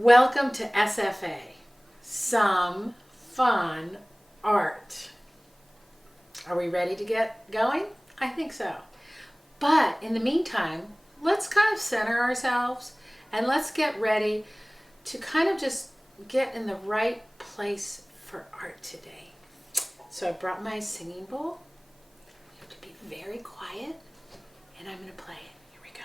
Welcome to SFA, Some Fun Art. Are we ready to get going? I think so. But in the meantime, let's kind of center ourselves and let's get ready to kind of just get in the right place for art today. So I brought my singing bowl. You have to be very quiet and I'm going to play it. Here we go.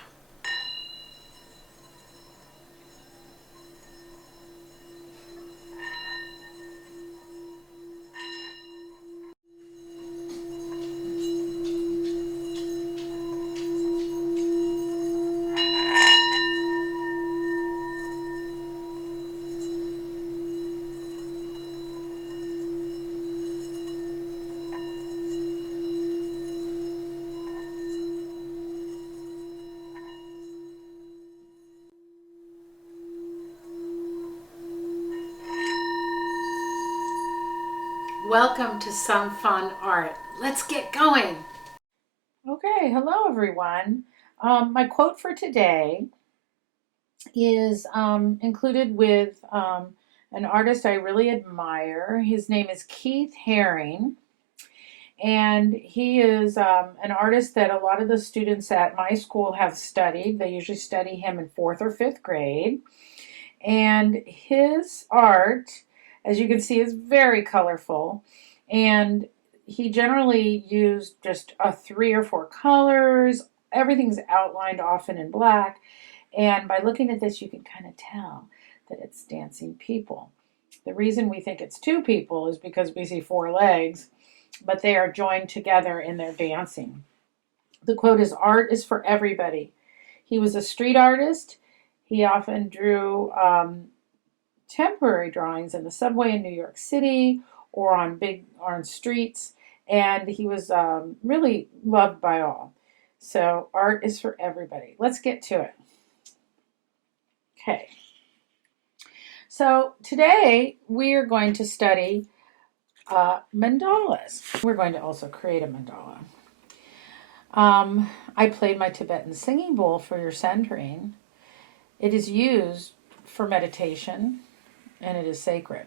Welcome to Some Fun Art. Let's get going. Okay, hello everyone. My quote for today is included with an artist I really admire. His name is Keith Haring, and he is an artist that a lot of the students at my school have studied. They usually study him in 4th or 5th grade. And his art, as you can see, is very colorful. And he generally used just 3 or 4 colors. Everything's outlined often in black. And by looking at this, you can kind of tell that it's dancing people. The reason we think it's 2 people is because we see 4 legs, but they are joined together in their dancing. The quote is, "Art is for everybody." He was a street artist. He often drew temporary drawings in the subway in New York City or on streets, and he was really loved by all. So art is for everybody. Let's get to it. Okay. So today we are going to study mandalas. We're going to also create a mandala. I played my Tibetan singing bowl for your centering. It is used for meditation and it is sacred.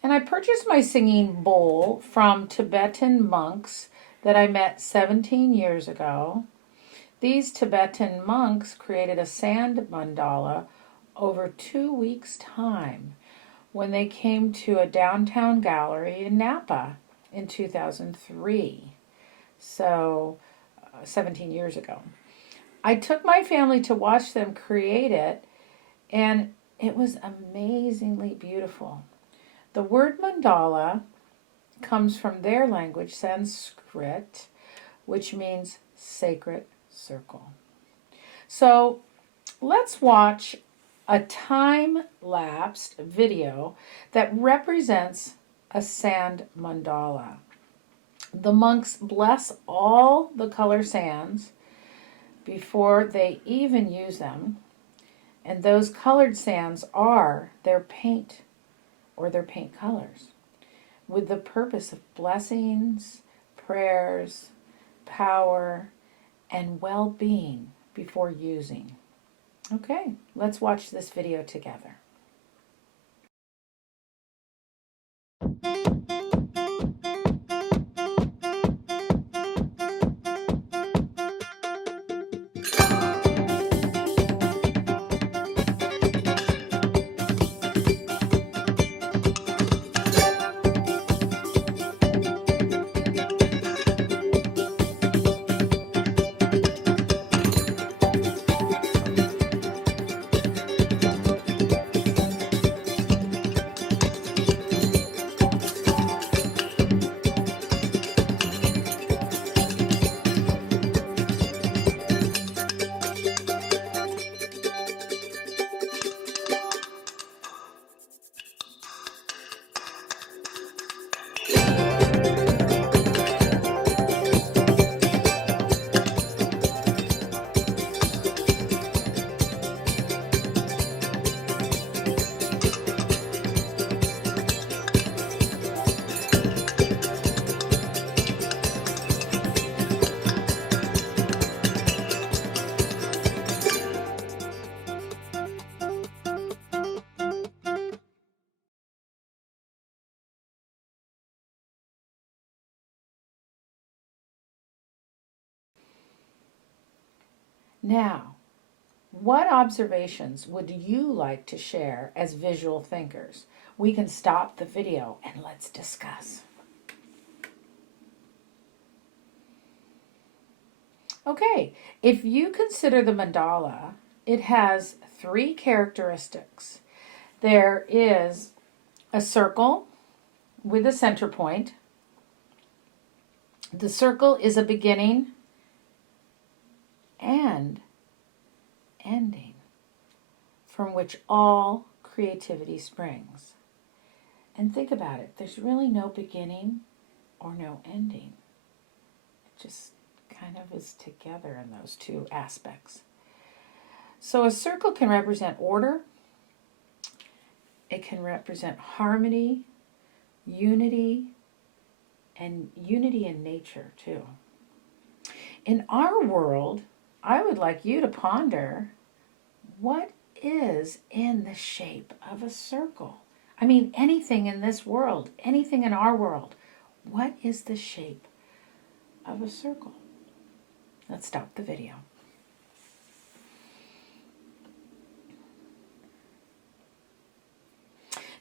And I purchased my singing bowl from Tibetan monks that I met 17 years ago. These Tibetan monks created a sand mandala over 2 weeks' time when they came to a downtown gallery in Napa in 2003. So 17 years ago. I took my family to watch them create it, and it was amazingly beautiful. The word mandala comes from their language, Sanskrit, which means sacred circle. So let's watch a time-lapsed video that represents a sand mandala. The monks bless all the color sands before they even use them, and those colored sands are their paint or their paint colors with the purpose of blessings, prayers, power, and well-being before using. Okay, let's watch this video together. Now, what observations would you like to share as visual thinkers? We can stop the video and let's discuss. Okay, if you consider the mandala, it has 3 characteristics. There is a circle with a center point. The circle is a beginning and ending from which all creativity springs. And think about it, there's really no beginning or no ending. It just kind of is together in those 2 aspects. So a circle can represent order, it can represent harmony, unity, and unity in nature too. In our world, I would like you to ponder what is in the shape of a circle. I mean, anything in this world, anything in our world, what is the shape of a circle? Let's stop the video.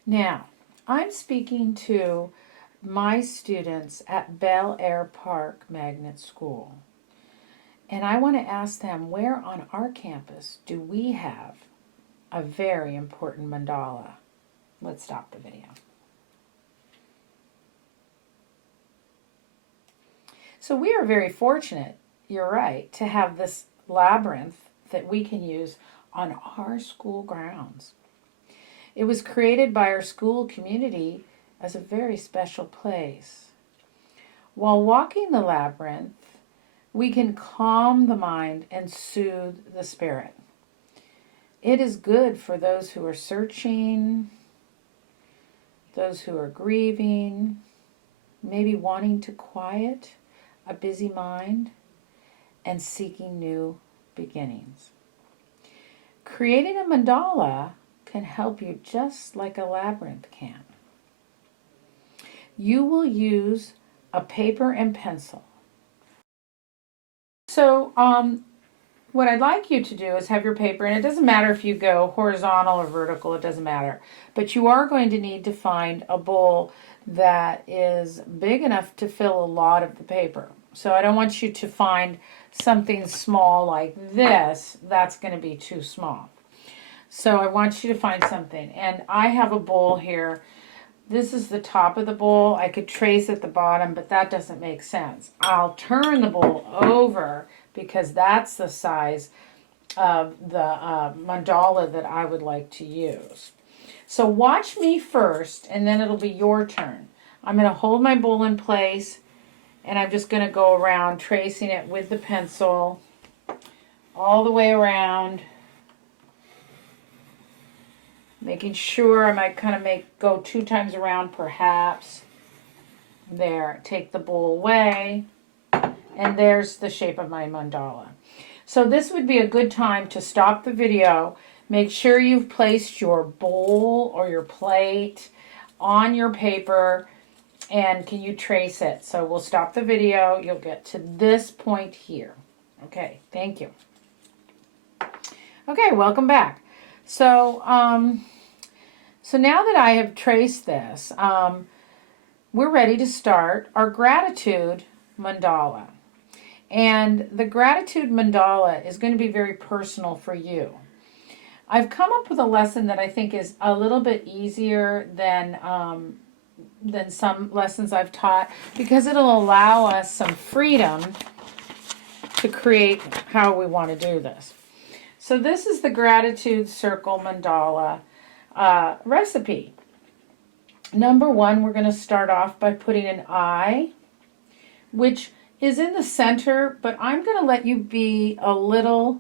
Now, I'm speaking to my students at Bel Air Park Magnet School. And I want to ask them, where on our campus do we have a very important mandala? Let's stop the video. So we are very fortunate, you're right, to have this labyrinth that we can use on our school grounds. It was created by our school community as a very special place. While walking the labyrinth, we can calm the mind and soothe the spirit. It is good for those who are searching, those who are grieving, maybe wanting to quiet a busy mind, and seeking new beginnings. Creating a mandala can help you just like a labyrinth can. You will use a paper and pencil. So what I'd like you to do is have your paper, and it doesn't matter if you go horizontal or vertical, it doesn't matter. But you are going to need to find a bowl that is big enough to fill a lot of the paper. So I don't want you to find something small like this. That's going to be too small. So I want you to find something. And I have a bowl here. This is the top of the bowl. I could trace at the bottom, but that doesn't make sense. I'll turn the bowl over because that's the size of the mandala that I would like to use. So watch me first, and then it'll be your turn. I'm going to hold my bowl in place, and I'm just going to go around tracing it with the pencil all the way around, making sure I might kind of go 2 times around perhaps. There, take the bowl away, and there's the shape of my mandala. So this would be a good time to stop the video. Make sure you've placed your bowl or your plate on your paper, and can you trace it? So we'll stop the video. You'll get to this point here. Okay, thank you. Okay, welcome back. So, so now that I have traced this, we're ready to start our gratitude mandala. And the gratitude mandala is going to be very personal for you. I've come up with a lesson that I think is a little bit easier than some lessons I've taught, because it'll allow us some freedom to create how we want to do this. So this is the gratitude circle mandala recipe. Number 1, we're going to start off by putting an eye, which is in the center, but I'm going to let you be a little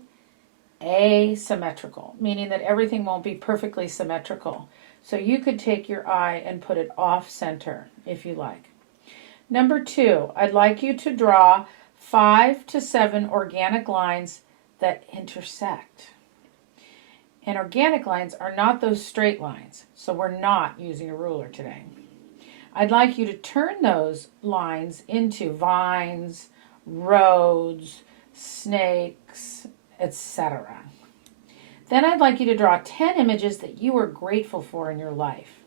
asymmetrical, meaning that everything won't be perfectly symmetrical. So you could take your eye and put it off center if you like. Number 2, I'd like you to draw 5 to 7 organic lines that intersect. And organic lines are not those straight lines, so we're not using a ruler today. I'd like you to turn those lines into vines, roads, snakes, etc. Then I'd like you to draw 10 images that you are grateful for in your life.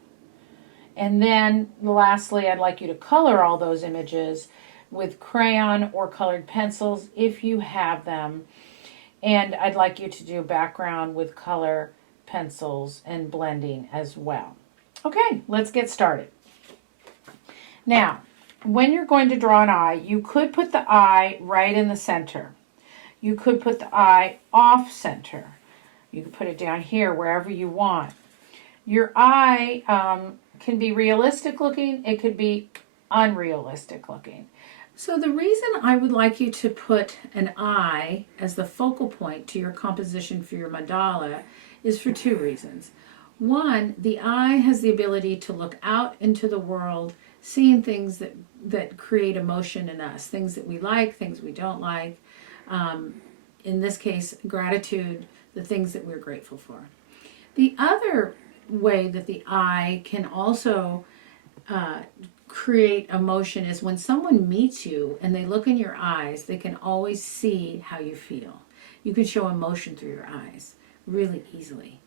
And then lastly, I'd like you to color all those images with crayon or colored pencils if you have them. And I'd like you to do background with color pencils and blending as well. Okay, let's get started. Now, when you're going to draw an eye, you could put the eye right in the center. You could put the eye off center. You can put it down here, wherever you want. Your eye can be realistic looking. It could be unrealistic looking. So the reason I would like you to put an eye as the focal point to your composition for your mandala is for two reasons. One, the eye has the ability to look out into the world, seeing things that create emotion in us, things that we like, things we don't like. In this case, gratitude, the things that we're grateful for. The other way that the eye can also create emotion is when someone meets you and they look in your eyes, they can always see how you feel. You can show emotion through your eyes really easily.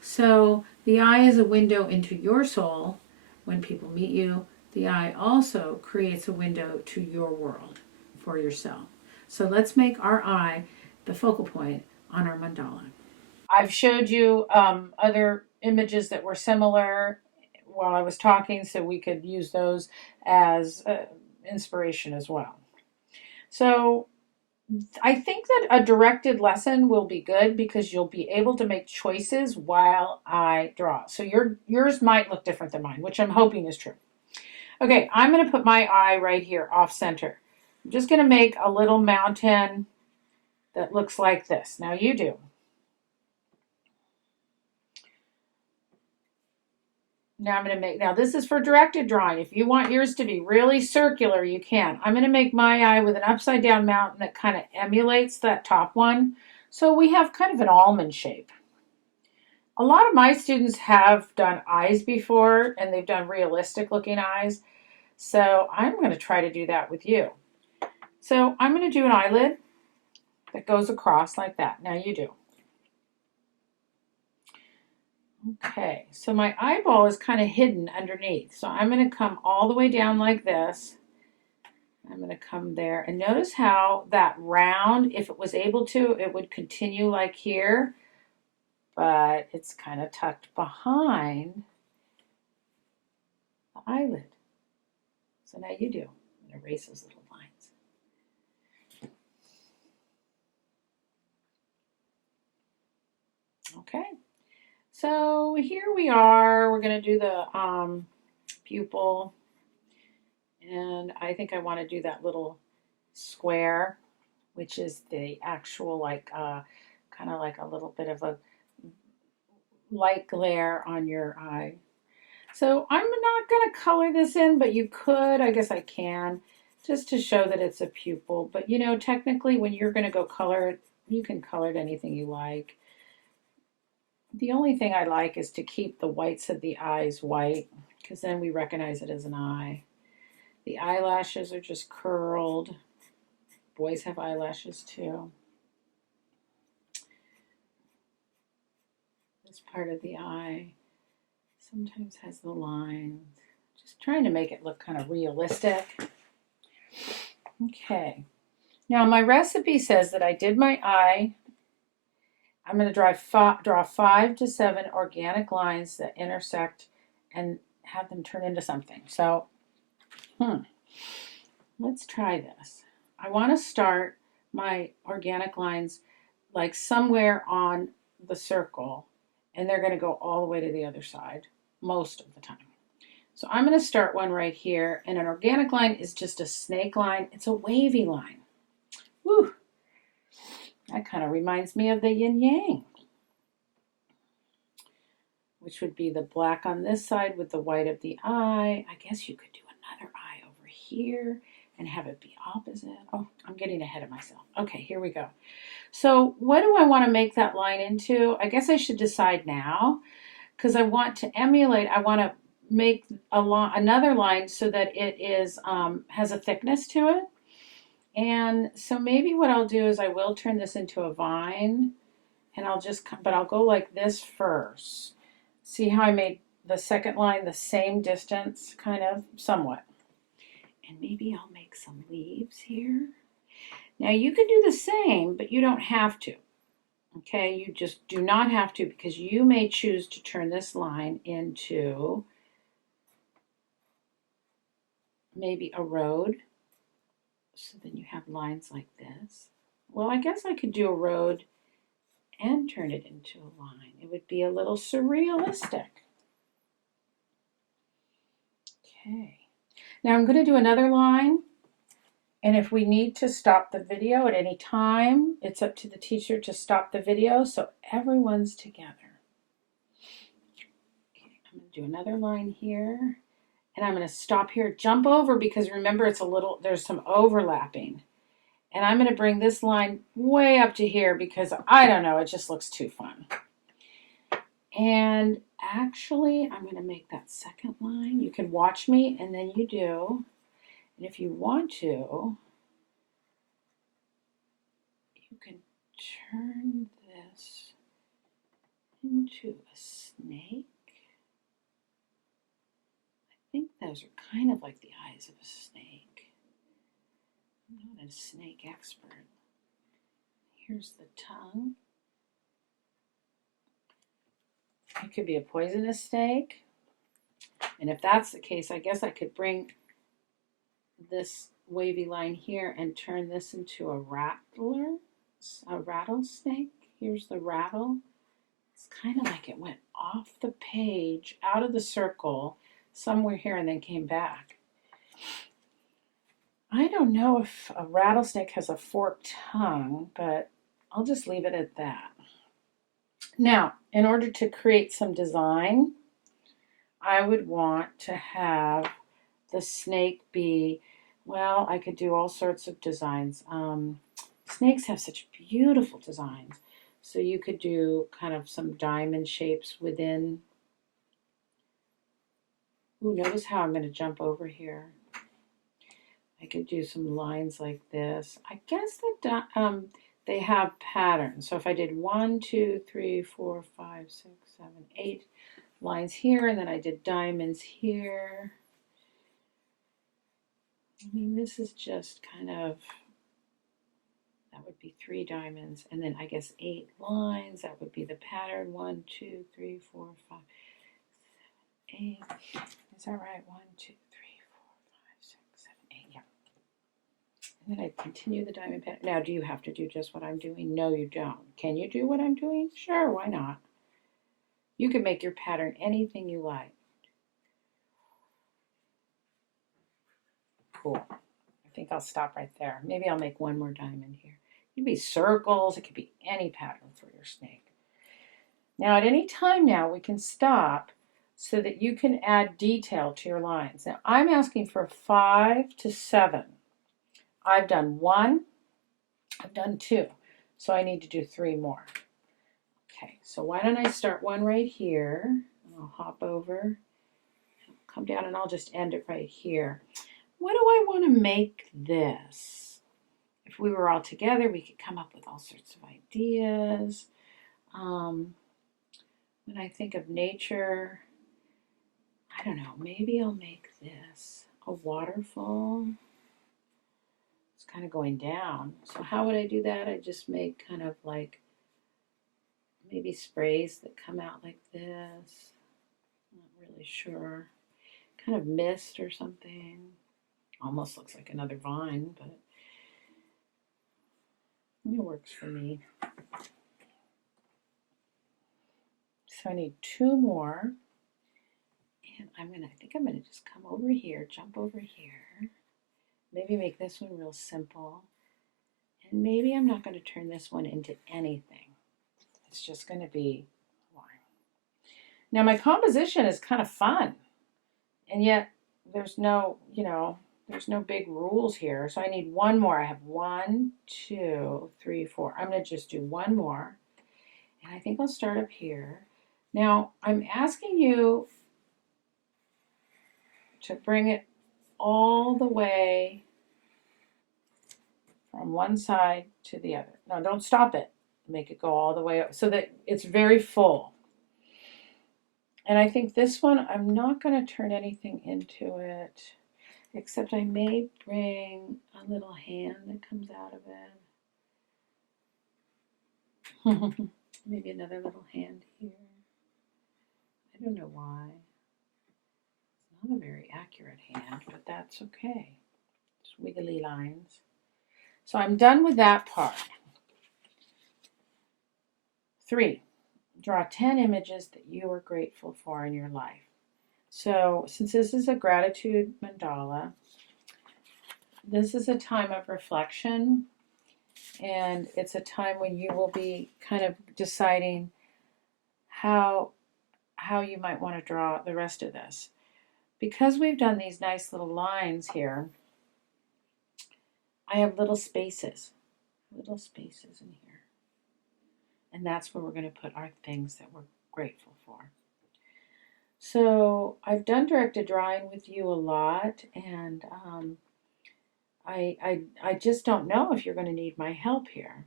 So the eye is a window into your soul. When people meet you, the eye also creates a window to your world for yourself. So let's make our eye the focal point on our mandala. I've showed you other images that were similar while I was talking, so we could use those as inspiration as well. So I think that a directed lesson will be good because you'll be able to make choices while I draw. So yours might look different than mine, which I'm hoping is true. Okay, I'm going to put my eye right here off center. I'm just going to make a little mountain that looks like this. Now you do. Now I'm going to make, now this is for directed drawing. If you want yours to be really circular, you can. I'm going to make my eye with an upside down mountain that kind of emulates that top one. So we have kind of an almond shape. A lot of my students have done eyes before, and they've done realistic looking eyes. So I'm going to try to do that with you. So I'm going to do an eyelid that goes across like that. Now you do. Okay, so my eyeball is kind of hidden underneath. So I'm going to come all the way down like this. I'm going to come there. And notice how that round, if it was able to, it would continue like here. But it's kind of tucked behind the eyelid. So now you do. I'm going to erase those little lines. Okay. So here we are. We're going to do the pupil. And I think I want to do that little square, which is the actual like kind of like a little bit of a light glare on your eye. So I'm not going to color this in, but you could. I guess I can, just to show that it's a pupil. But you know, technically when you're going to go color it, you can color it anything you like. The only thing I like is to keep the whites of the eyes white, because then we recognize it as an eye. The eyelashes are just curled. Boys have eyelashes too. This part of the eye sometimes has the lines. Just trying to make it look kind of realistic. Okay. Now my recipe says that I did my eye. I'm going to draw 5 to 7 organic lines that intersect and have them turn into something. So, let's try this. I want to start my organic lines like somewhere on the circle, and they're going to go all the way to the other side most of the time. So I'm going to start one right here, and an organic line is just a snake line. It's a wavy line. Woo! That kind of reminds me of the yin-yang, which would be the black on this side with the white of the eye. I guess you could do another eye over here and have it be opposite. Oh, I'm getting ahead of myself. Okay, here we go. So what do I want to make that line into? I guess I should decide now, because I want to emulate. I want to make another line so that it is has a thickness to it. And so maybe what I'll do is I will turn this into a vine, and but I'll go like this first. See how I made the second line the same distance, kind of, somewhat. And maybe I'll make some leaves here. Now you can do the same, but you don't have to. Okay, you just do not have to, because you may choose to turn this line into maybe a road. So then you have lines like this. Well, I guess I could do a road and turn it into a line. It would be a little surrealistic. Okay. Now I'm going to do another line. And if we need to stop the video at any time, it's up to the teacher to stop the video so everyone's together. Okay, I'm going to do another line here. And I'm going to stop here, jump over, because remember there's some overlapping. And I'm going to bring this line way up to here because I don't know, it just looks too fun. And actually, I'm going to make that second line. You can watch me and then you do. And if you want to, you can turn this into a snake. I think those are kind of like the eyes of a snake. I'm not a snake expert. Here's the tongue. It could be a poisonous snake. And if that's the case, I guess I could bring this wavy line here and turn this into a rattlesnake. Here's the rattle. It's kind of like it went off the page, out of the circle, somewhere here, and then came back. I don't know if a rattlesnake has a forked tongue, but I'll just leave it at that. Now, in order to create some design, I would want to have the snake be, well, I could do all sorts of designs. Snakes have such beautiful designs. So you could do kind of some diamond shapes within. Ooh, notice how I'm going to jump over here. I could do some lines like this. I guess that they have patterns. So if I did 1, 2, 3, 4, 5, 6, 7, 8 lines here, and then I did diamonds here. I mean, this is just kind of, that would be 3 diamonds, and then I guess 8 lines. That would be the pattern. 1, 2, 3, 4, 5, 7, 8. Is that right? 1, 2, 3, 4, 5, 6, 7, 8. Yeah. And then I continue the diamond pattern. Now, do you have to do just what I'm doing? No, you don't. Can you do what I'm doing? Sure, why not? You can make your pattern anything you like. Cool. I think I'll stop right there. Maybe I'll make one more diamond here. It could be circles. It could be any pattern for your snake. Now, at any time now, we can stop so that you can add detail to your lines. Now, I'm asking for 5 to 7. I've done 1. I've done 2. So I need to do 3 more. Okay, so why don't I start one right here. I'll hop over, come down, and I'll just end it right here. What do I want to make this? If we were all together, we could come up with all sorts of ideas. When I think of nature, I don't know, maybe I'll make this a waterfall. It's kind of going down. So how would I do that? I just make kind of like maybe sprays that come out like this. Not really sure. Kind of mist or something. Almost looks like another vine, but it works for me. So I need 2 more. And I think I'm gonna just come over here, jump over here. Maybe make this one real simple. And maybe I'm not gonna turn this one into anything. It's just gonna be a line. Now my composition is kind of fun. And yet there's no, there's no big rules here. So I need 1 more. I have 1, 2, 3, 4. I'm gonna just do 1 more. And I think I'll start up here. Now I'm asking you to bring it all the way from one side to the other. Now don't stop it. Make it go all the way up so that it's very full. And I think this one, I'm not going to turn anything into it, except I may bring a little hand that comes out of it. Maybe another little hand here. I don't know why. It's not a very accurate hand, but that's okay. Just wiggly lines. So I'm done with that part. 3, draw 10 images that you are grateful for in your life. So since this is a gratitude mandala, this is a time of reflection, and it's a time when you will be kind of deciding how you might want to draw the rest of this. Because we've done these nice little lines here, I have little spaces in here. And that's where we're going to put our things that we're grateful for. So I've done directed drawing with you a lot, and I just don't know if you're going to need my help here.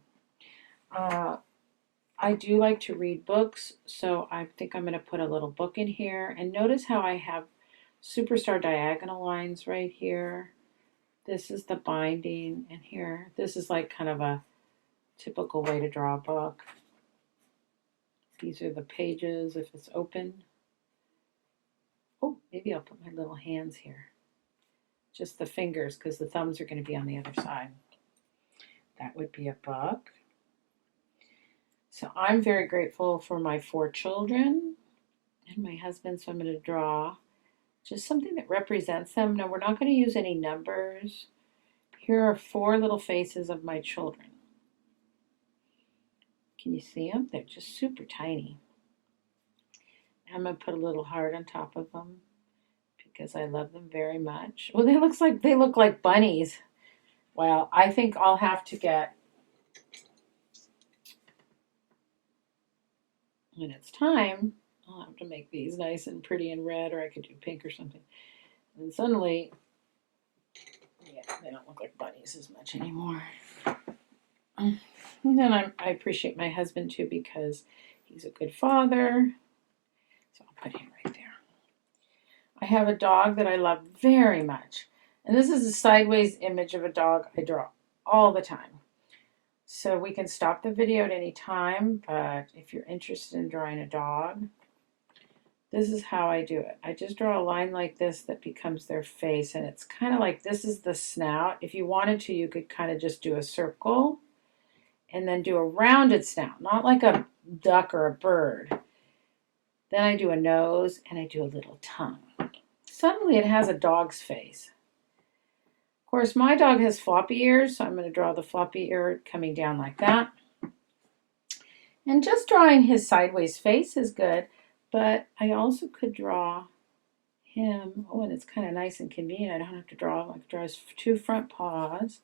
I do like to read books, so I think I'm going to put a little book in here. And notice how I have superstar diagonal lines right here. This is the binding, and here, this is like kind of a typical way to draw a book. These are the pages if it's open. Oh, maybe I'll put my little hands here. Just the fingers, because the thumbs are going to be on the other side. That would be a book. So I'm very grateful for my 4 children and my husband, so I'm going to draw just something that represents them. Now, we're not going to use any numbers. Here are 4 little faces of my children. Can you see them? They're just super tiny. I'm going to put a little heart on top of them because I love them very much. Oh, they look like bunnies. Well, I think I'll have to get, when it's time, I'll have to make these nice and pretty and red, or I could do pink or something. And suddenly, yeah, they don't look like bunnies as much anymore. And then I appreciate my husband too because he's a good father. So I'll put him right there. I have a dog that I love very much. And this is a sideways image of a dog I draw all the time. So we can stop the video at any time, but if you're interested in drawing a dog, this is how I do it. I just draw a line like this that becomes their face, and it's kind of like this is the snout. If you wanted to, you could kind of just do a circle and then do a rounded snout, not like a duck or a bird. Then I do a nose and I do a little tongue. Suddenly it has a dog's face. Of course, my dog has floppy ears, so I'm going to draw the floppy ear coming down like that. And just drawing his sideways face is good, but I also could draw him. Oh, and it's kind of nice and convenient. I don't have to draw. I can draw his 2 front paws.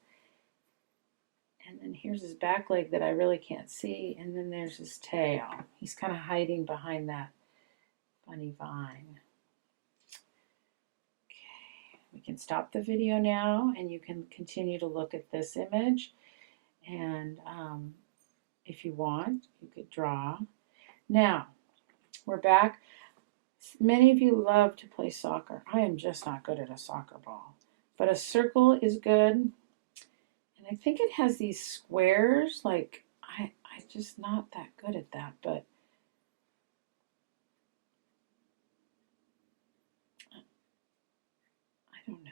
And then here's his back leg that I really can't see. And then there's his tail. He's kind of hiding behind that bunny vine. Okay, we can stop the video now, and you can continue to look at this image. And if you want, you could draw. Now, we're back. Many of you love to play soccer. I am just not good at a soccer ball. But a circle is good. And I think it has these squares. Like, I'm just not that good at that. But I don't know.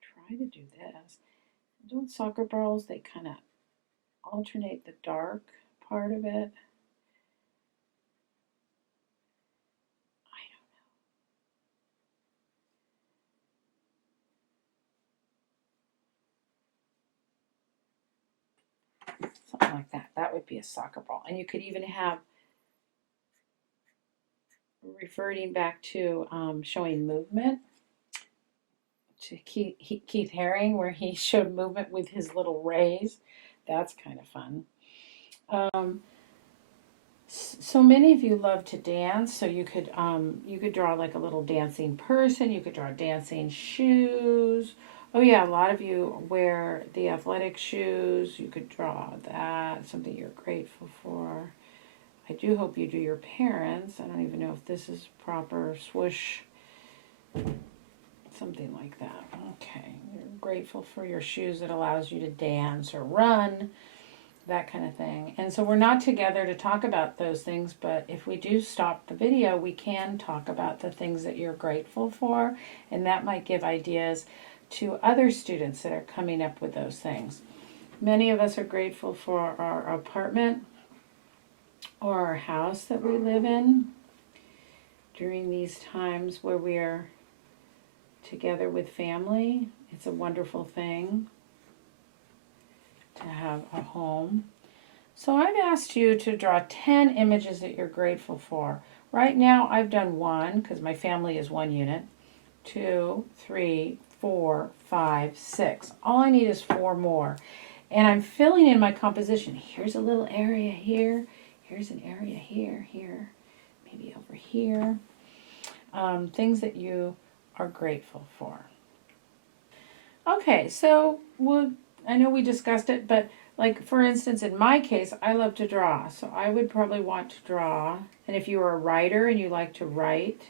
Try to do this. Don't soccer balls, they kind of alternate the dark part of it. Something like that. That would be a soccer ball. And you could even have, reverting back to showing movement, to Keith Haring, where he showed movement with his little rays. That's kind of fun. So many of you love to dance, so you could draw like a little dancing person. You could draw dancing shoes, Oh yeah, a lot of you wear the athletic shoes. You could draw that, something you're grateful for. I do hope you do your parents. I don't even know if this is proper swoosh, something like that. Okay, you're grateful for your shoes that allows you to dance or run, that kind of thing. And so we're not together to talk about those things, but if we do stop the video, we can talk about the things that you're grateful for, and that might give ideas to other students that are coming up with those things. Many of us are grateful for our apartment or our house that we live in during these times where we are together with family. It's a wonderful thing to have a home. So I've asked you to draw 10 images that you're grateful for. Right now I've done one because my family is one unit. 2, 3, 4, 5, 6. All I need is 4 more. And I'm filling in my composition. Here's a little area here. Here's an area here, here, maybe over here. Things that you are grateful for. Okay, so I know we discussed it, but like for instance, in my case, I love to draw. So I would probably want to draw. And if you are a writer and you like to write,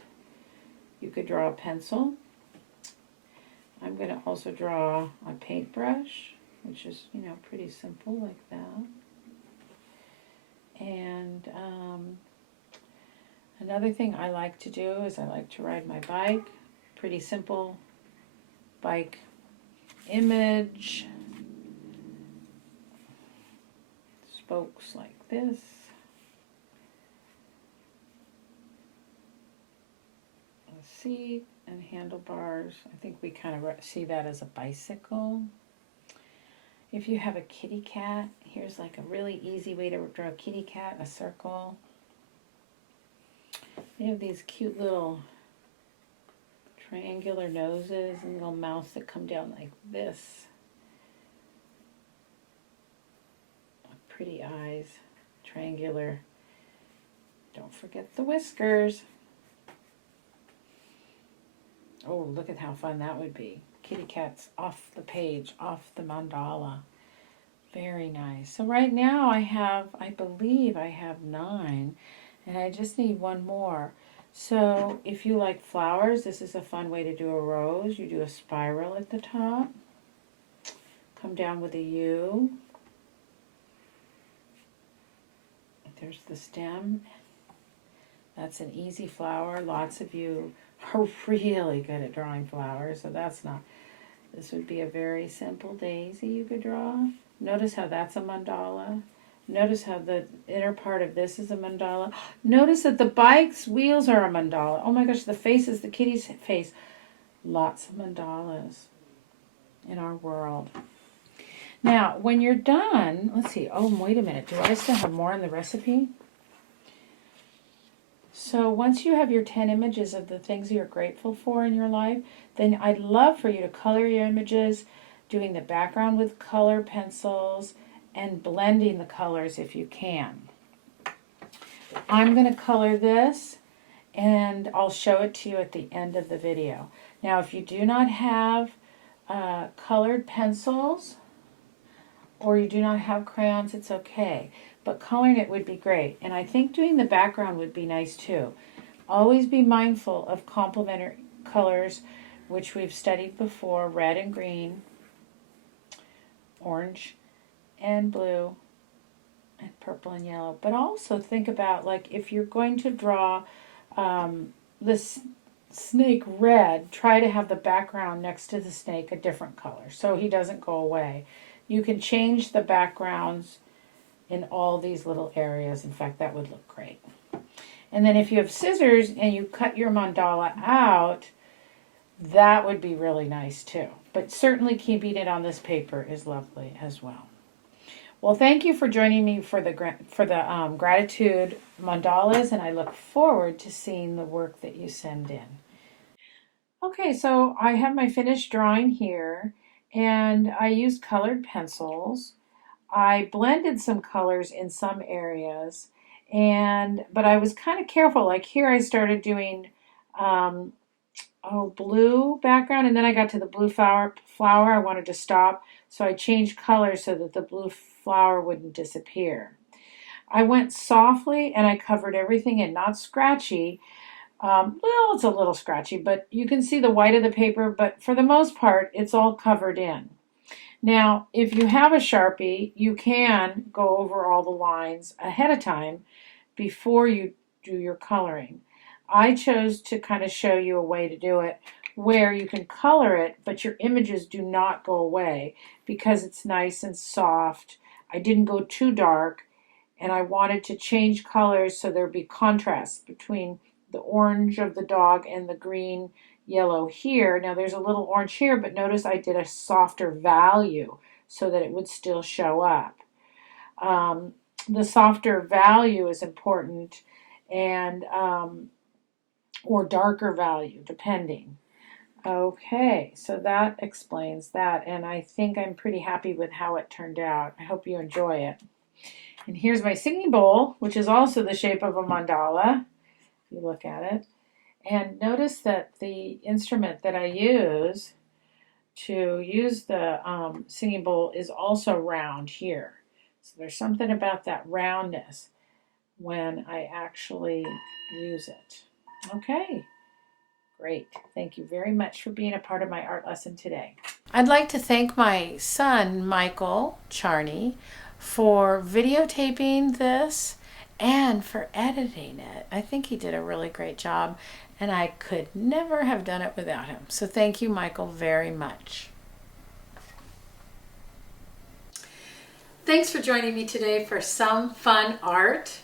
you could draw a pencil. I'm going to also draw a paintbrush, which is, pretty simple like that. And another thing I like to do is I like to ride my bike. Pretty simple bike image. Spokes like this. A seat and handlebars. I think we kind of see that as a bicycle. If you have a kitty cat, here's like a really easy way to draw a kitty cat, a circle. They have these cute little triangular noses and little mouths that come down like this. Pretty eyes, triangular. Don't forget the whiskers. Oh, look at how fun that would be. Kitty cats off the page, off the mandala. Very nice. So right now I believe I have 9, and I just need 1 more. So if you like flowers, this is a fun way to do a rose. You do a spiral at the top. Come down with a U. There's the stem. That's an easy flower. Lots of you are really good at drawing flowers, so this would be a very simple daisy you could draw. Notice how that's a mandala. Notice how the inner part of this is a mandala. Notice that the bike's wheels are a mandala. Oh my gosh, the face is the kitty's face. Lots of mandalas in our world. Now, when you're done, let's see. Oh, wait a minute. Do I still have more in the recipe? So once you have your 10 images of the things you're grateful for in your life, then I'd love for you to color your images, doing the background with color pencils, and blending the colors if you can. I'm going to color this, and I'll show it to you at the end of the video. Now, if you do not have colored pencils, or you do not have crayons, it's okay. But coloring it would be great. And I think doing the background would be nice too. Always be mindful of complementary colors, which we've studied before, red and green, orange and blue, and purple and yellow. But also think about, like, if you're going to draw this snake red, try to have the background next to the snake a different color so he doesn't go away. You can change the backgrounds in all these little areas. In fact, that would look great. And then if you have scissors and you cut your mandala out, that would be really nice too. But certainly keeping it on this paper is lovely as well. Well, thank you for joining me for the gratitude mandalas, and I look forward to seeing the work that you send in. Okay, so I have my finished drawing here, and I used colored pencils. I blended some colors in some areas, but I was kind of careful. Like here I started doing blue background, and then I got to the blue flower. I wanted to stop, so I changed colors so that the blue flower wouldn't disappear. I went softly and I covered everything in, not scratchy. Well, it's a little scratchy, but you can see the white of the paper, but for the most part, it's all covered in. Now, if you have a Sharpie, you can go over all the lines ahead of time before you do your coloring. I chose to kind of show you a way to do it where you can color it, but your images do not go away because it's nice and soft. I didn't go too dark, and I wanted to change colors so there'd be contrast between the orange of the dog and the green yellow here. Now there's a little orange here, but notice I did a softer value so that it would still show up. The softer value is important, and or darker value depending. Okay, so that explains that, and I think I'm pretty happy with how it turned out. I hope you enjoy it. And here's my singing bowl, which is also the shape of a mandala, if you look at it. And notice that the instrument that I use to use the singing bowl is also round here. So there's something about that roundness when I actually use it. Okay, great. Thank you very much for being a part of my art lesson today. I'd like to thank my son, Michael Charney, for videotaping this and for editing it. I think he did a really great job, and I could never have done it without him. So thank you, Michael, very much. Thanks for joining me today for some fun art.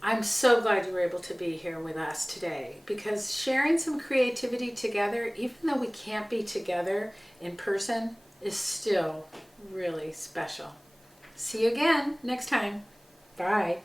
I'm so glad you were able to be here with us today, because sharing some creativity together, even though we can't be together in person, is still really special. See you again next time. Bye.